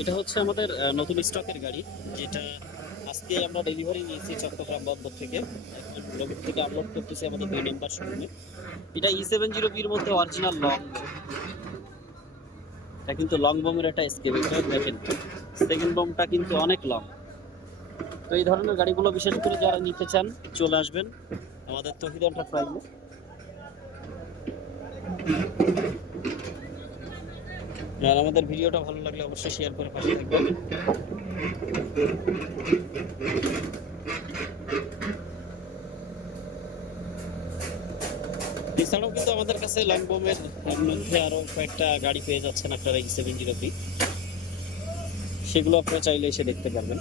এটা হচ্ছে আমাদের নতুন স্টকের গাড়ি, যেটা আজকে আমরা ডেলিভারি নিয়েছি চট্টগ্রাম বন্দর থেকে। একদম রোড থেকে আপলোড করতেছি আমাদের 2 নম্বর শোরুমে। এটা E70 মধ্যে অরিজিনাল লং। এটা কিন্তু লং বোমের একটা এক্সকেভেটর, দেখেন সেকেন্ড বোমটা কিন্তু অনেক লং। তো এই ধরনের গাড়িগুলো বিশেষ করে যারা নিতে চান চলে আসবেন আমাদের তহিদ এন্টারপ্রাইজে। আর আমাদের ভিডিওটা ভালো লাগলে অবশ্যই শেয়ার করে পাশে থাকবেন। এছাড়াও কিন্তু আমাদের কাছে লং বোমের মধ্যে আরো কয়েকটা গাড়ি পেয়ে যাচ্ছেন আপনারা E70, সেগুলো আপনারা চাইলে এসে দেখতে পারবেন।